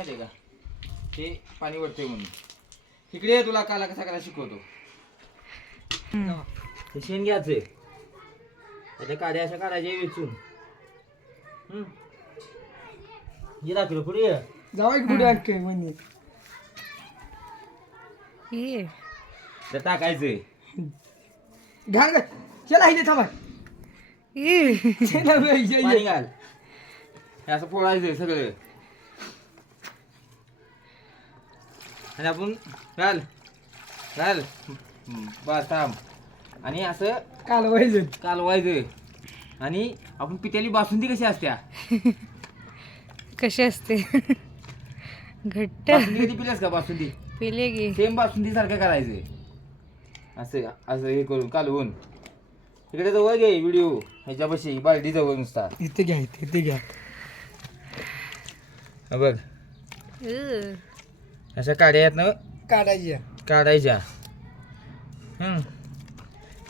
माहिती आहे का, ते पाणी वरते म्हणून. तिकडे ये, तुला काला कसा करायला शिकवतो. ते शेण घ्यायचे, त्याच्या काड्या अशा काढायच्या वेचून. हे दाखवलं पुढे ये. जाऊ एक पुढे आणखी म्हणजे ते टाकायचंय. घाल ग. चला इथे थांबा. चला बाई, ये, पाणी ये. घाल. हे असं फोडायचंय सगळं. आणि आपण घाल घाल बस थांब. आणि असं कालवायचं. कालवायचं. आणि आपण पित्याली बासुंदी कशी असत्या, कशी असते घट्ट बासुंदी कधी पिल्यास का? बासुंदी पिले गे सेम बासुंदी सारखं करायचंय. असं असं हे करून कालवून. इकडे जवळ घे व्हिडिओ, ह्याच्यापाशी बालडी जवळ नुसता. इथे घ्या, इथे घ्या. हा बघ, अशा काड्या आहेत ना, काढायची. काढायच्या.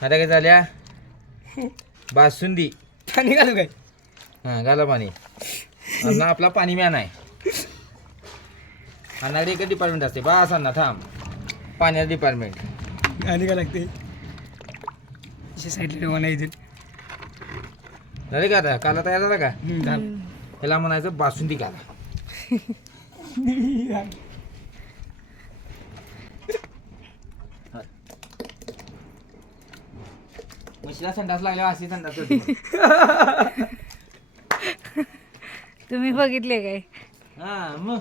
आता काय झाल्या बासुंदी. पाणी घालू काय? हां घाला पाणी. अण्णा आपला पाणी मॅन आहे. अण्णाकडे एकच डिपार्टमेंट असते. बास अण्णा थांब. पाण्याचं डिपार्टमेंट. आणि काय लागते साईडला ठेवा नाही झाले का? आता काला तयार झाला का? झालं. ह्याला म्हणायचं बासुंदी काला. म्हशीला संडास लागल्यावर अशी संडास होती. तुम्ही बघितले काय? हा मग